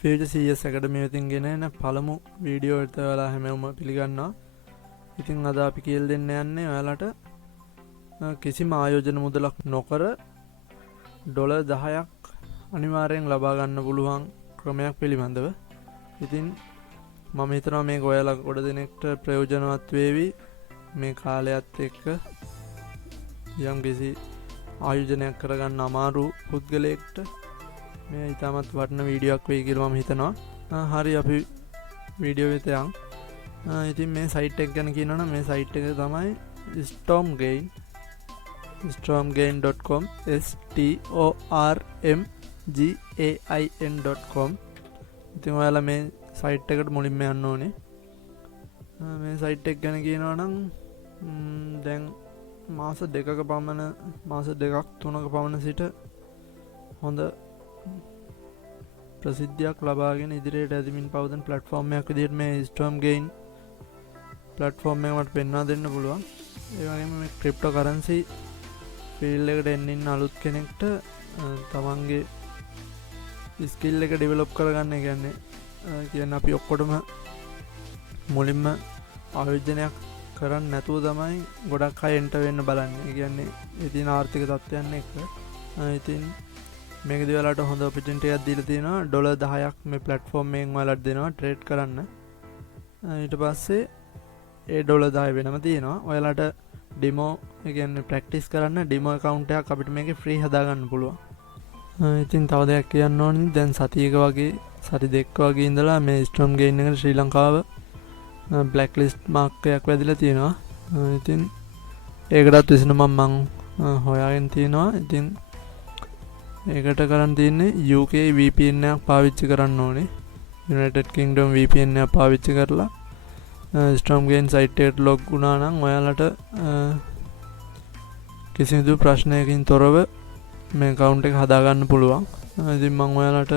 Future CS Academy එකෙන් ගෙන පළමු වීඩියෝ එකට ඔයාලා හැමෝම පිළිගන්නවා. ඉතින් අද අපි කියලා දෙන්න යන්නේ ඔයාලට කිසිම ආයෝජන මුදලක් නොකර $10ක් අනිවාර්යෙන් ලබා ගන්න පුළුවන් ක්‍රමයක් පිළිබඳව. ඉතින් මම හිතනවා මේක ඔයාලා ගොඩ දෙනෙක්ට ප්‍රයෝජනවත් වේවි. මේ කාලයත් එක්ක යම් කිසි ආයෝජනයක් කරගන්න අමාරු පුද්ගලයෙක්ට මේ ඉතාමත් වටින වීඩියෝවක් වෙයි කියලා මම හිතනවා. හරි අපි වීඩියෝ වෙත යමු. ඉතින් මේ සයිට් එක ගැන කියනවනම් මේ සයිට් එක තමයි Stormgain. stormgain.com stormgain.com. ඉතින් ඔයාලා මේ සයිට් එකට මුලින්ම යන්න ඕනේ. මේ සයිට් එක ගැන කියනවනම් දැන් මාස 2ක පමණ මාස 2ක් 3ක පමණ සිට හොඳ ප්‍රසිද්ධියක් ලබාගෙන ඉදිරියට ඇදමින් පවතින ප්ලැට්ෆෝම් එකක් විදිහට මේ Stormgain ප්ලැට්ෆෝම් එක මට පෙන්වා දෙන්න පුළුවන්. ඒ වගේම මේ ක්‍රිප්ටෝ කරන්සි ෆීල්ඩ් එකට එන්න අලුත් කෙනෙක්ට තමන්ගේ ස්කිල් එක ඩෙවලොප් කරගන්න. කියන්නේ අපි ඔක්කොටම මුලින්ම ආයෝජනයක් කරන්න නැතුව තමයි ගොඩක් අය එන්ටර් වෙන්න බලන්නේ. ඒ කියන්නේ ඉතින් ආර්ථික තත්ත්වයන් එක්ක ඉතින් මේකදී ඔයාලට හොඳ ඔපචුනිටි එකක් දීලා තියෙනවා. $10ක් මේ ප්ලැට්ෆෝම් එකෙන් ඔයාලට දෙනවා ට්‍රේඩ් කරන්න. ඊට පස්සේ ඒ $10 වෙනම තියෙනවා. ඔයාලට ඩෙමෝ ඒ කියන්නේ ප්‍රැක්ටිස් කරන්න ඩෙමෝ account එකක් අපිට මේකේ ෆ්‍රී හදා ගන්න පුළුවන්. ඉතින් තව දෙයක් කියන්න ඕනේ. දැන් සතියක වගේ සති දෙකක වගේ ඉඳලා මේ Stormgain එකට ශ්‍රී ලංකාව blacklist mark එකක් වැදිලා තියෙනවා. ඉතින් ඒකටත් විසඳුම මම හොයාගෙන තියෙනවා. ඉතින් ඒකට කරන් තියෙන්නේ UK VPN එකක් පාවිච්චි කරන්න ඕනේ. United Kingdom VPN එකක් පාවිච්චි කරලා Stormgain site එකට log වුණා නම් ඔයාලට කිසිදු ප්‍රශ්නයකින් තොරව මේ account එක හදා ගන්න පුළුවන්. ඉතින් මම ඔයාලට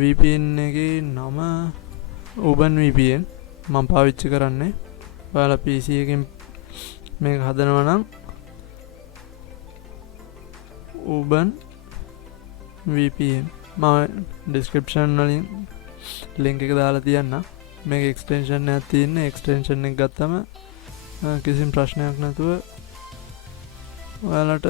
VPN එකේ නම Open VPN මම පාවිච්චි කරන්නේ. ඔයාලා PC එකෙන් මේක හදනවා නම් Open VPN මම description වලින් link එක දාලා තියන්නම්. මේක extension එකක් තියෙන. extension එක ගත්තම කිසිම ප්‍රශ්නයක් නැතුව ඔයාලට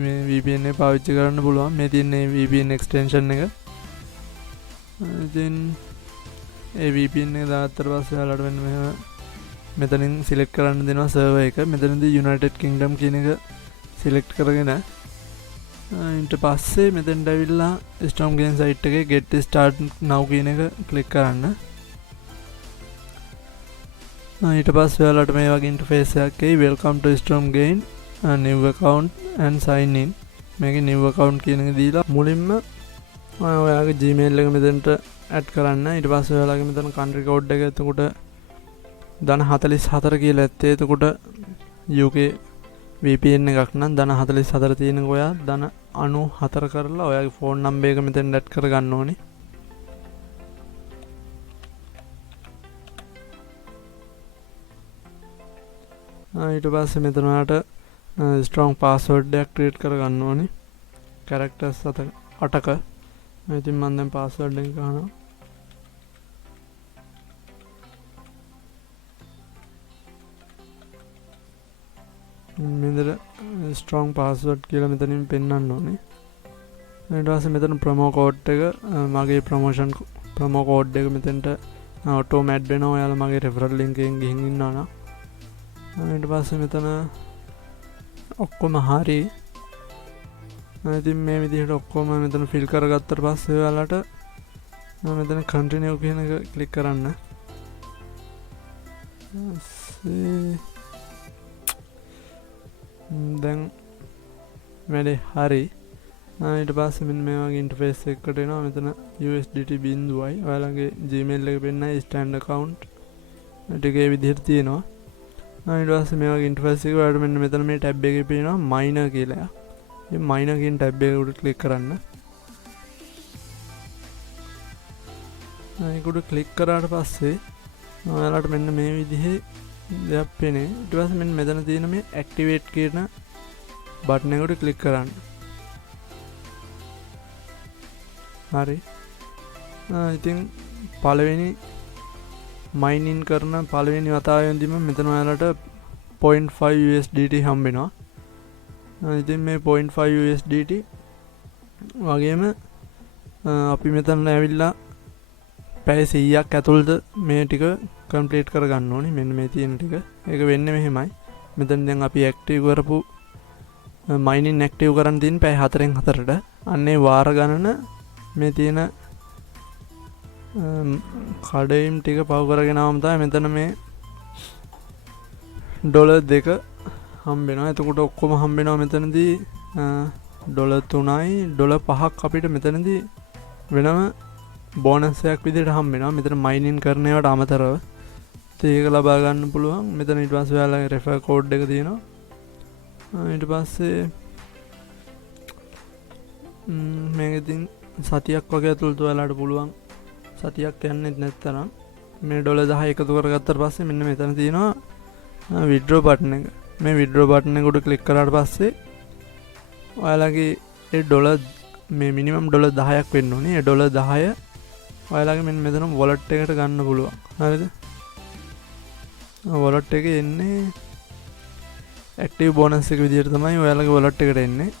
මේ VPN එක පාවිච්චි කරන්න පුළුවන්. මේ තියෙන්නේ VPN extension එක. ඉතින් ඒ VPN එක දාත්තට පස්සේ ඔයාලට වෙන මෙහෙම මෙතනින් සිලෙක්ට් කරන්න දෙනවා සර්වර් එක. මෙතනදී United Kingdom කියන එක සිලෙක්ට් කරගෙන ඊට පස්සේ මෙතෙන්ට ඇවිල්ලා Stormgain site එකේ get start now කියන එක ක්ලික් කරන්න. ඊට පස්සේ ඔයාලට මේ වගේ ඉන්ටර්ෆේස් එකක් එයි. welcome to Stormgain new account and sign in. මේකේ new account කියන එක දීලා මුලින්ම ඔයාලගේ Gmail එක මෙතෙන්ට add කරන්න. ඊට පස්සේ ඔයාලගේ මෙතන country code එක එතකොට ධන 44 කියලා ඇත්තේ. එතකොට UK VPN එකක් නම් ධන 44 තියෙනක ඔයා ධන 94 කරලා ඔයාගේ ෆෝන් නම්බර් එක මෙතෙන් ඇඩ් කරගන්න ඕනේ. ඊට පස්සේ මෙතන ඔයාලට strong password එකක් create කරගන්න ඕනේ. characters 8ක. ඉතින් මම දැන් password එක ගන්නවා. මෙතන strong password කියලා මෙතනින් පෙන්වන්න ඕනේ. ඊට පස්සේ මෙතන promo code එක මගේ promo code එක මෙතනට auto add වෙනවා. ඔයාලා මගේ referral link එකෙන් ගිහින් ඉන්නවා නම්. ඊට පස්සේ මෙතන ඔක්කොම හරි. ඉතින් මේ විදිහට ඔක්කොම මෙතන fill කරගත්තට පස්සේ ඔයාලට මෙතන continue කියන එක click කරන්න. දැන් වැඩේ හරි. ඊට පස්සේ මෙන්න මේ වගේ ඉන්ටර්ෆේස් එකකට එනවා. මෙතන USDT බිඳුවයි. ඔයාලගේ Gmail එක පෙන්නයි stand account ටිකේ විදිහට තියෙනවා. ඊට පස්සේ මේ වගේ ඉන්ටර්ෆේස් එක ඔයාලට මෙන්න මෙතන මේ ටැබ් එකේ පේනවා miner කියලා. මේ miner කියන ටැබ් එක උඩ ක්ලික් කරන්න. ඒක උඩ ක්ලික් කරාට පස්සේ ඔයාලට මෙන්න මේ විදිහේ දෙයක් පේන්නේ. ඊට පස්සේ මෙන්න මෙතන තියෙන මේ activate කියන බටන් එකට ක්ලික් කරන්න. හරි ඉතින් පළවෙනි මයිනින් කරන පළවෙනි වතාවෙන්දිම මෙතන ඔයාලට 0.5 USDT හම්බෙනවා. ඉතින් මේ 0.5 USDT වගේම අපි මෙතන ඇවිල්ලා පැය 100ක් ඇතුළත මේ ටික කම්ප්ලීට් කරගන්න ඕනේ. මෙන්න මේ තියෙන ටික. ඒක වෙන්නේ මෙහෙමයි. මෙතන දැන් අපි ඇක්ටිව් කරපු මයිනින් ඇක්ටිව් කරන් තියෙන පැය 4න් 4ට අන්නේ වාර ගණන මේ තියෙන කඩයිම් ටික පව කරගෙන ආවම තමයි මෙතන මේ ඩොලර් 2 හම්බෙනවා. එතකොට ඔක්කොම හම්බෙනවා මෙතනදී ඩොලර් 3යි ඩොලර් 5ක් අපිට මෙතනදී වෙනම බෝනස් එකක් විදිහට හම්බෙනවා. මෙතන මයිනින් කරන ඒවාට අමතරව ඒක ලබා ගන්න පුළුවන්. මෙතන ඊට පස්සේ ඔයාලගේ රෙෆර් කෝඩ් එක තියෙනවා. ඊට පස්සේ මේක ඉතින් සතියක් වගේ ඇතුළත ඔයාලට පුළුවන්. සතියක් යන්නෙත් නැත්තරම් මේ ඩොලර් 10 එකතු කරගත්තාට පස්සේ මෙන්න මෙතන තියෙනවා withdraw button එක. මේ withdraw button එක උඩ ක්ලික් කරාට පස්සේ ඔයාලගේ ඒ ඩොලර් මේ මිනිමම් ඩොලර් 10ක් වෙන්න ඕනේ. ඒ ඩොලර් 10 ඔයාලගේ මෙන්න මෙතන wallet එකට ගන්න පුළුවන්. හරිද? wallet එකේ එන්නේ active bonus එක විදිහට තමයි ඔයාලගේ wallet එකට එන්නේ.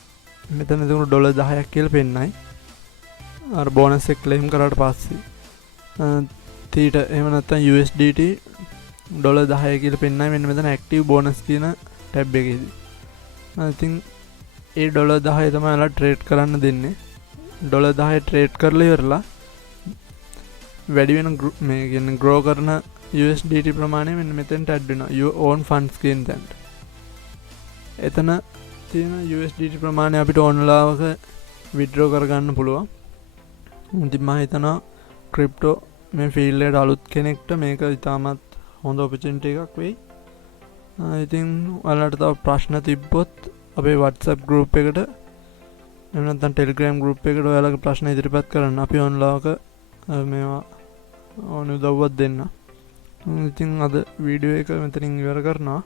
මෙතන දුන්න ඩොලර් 10ක් කියලා පෙන්නයි. අර bonus එක claim කරාට පස්සේ තීට එහෙම නැත්නම් USDT ඩොලර් 10 කියලා පෙන්නයි මෙන්න මෙතන active bonus කියන ටැබ් එකේදී. ඉතින් ඒ ඩොලර් 10 තමයි ඔයාලා ට්‍රේඩ් කරන්න දෙන්නේ. ඩොලර් 10 ට්‍රේඩ් කරලා ඉවරලා වැඩි වෙන මේ කියන්නේ grow කරන USDT ප්‍රමාණය මෙන්න මෙතෙන්ට add වෙනවා. your own funds කියන තැනට. එතන තියෙන USDT ප්‍රමාණය අපිට ඕනලාවක withdraw කරගන්න පුළුවන්. ඉතින් මම හිතනවා ක්‍රිප්ටෝ මේ ෆීල්ඩ් එකට අලුත් කෙනෙක්ට මේක ඉතාමත් හොඳ opportunity එකක් වෙයි. ඉතින් ඔයාලට තව ප්‍රශ්න තිබ්බොත් අපේ WhatsApp group එකට එහෙම නැත්නම් Telegram group එකට ඔයාලගේ ප්‍රශ්න ඉදිරිපත් කරන්න. අපි ඔන්ලාවක මේවා ඕන උදව්වක් දෙන්න. ඉතින් අද වීඩියෝ එක මෙතනින් ඉවර කරනවා.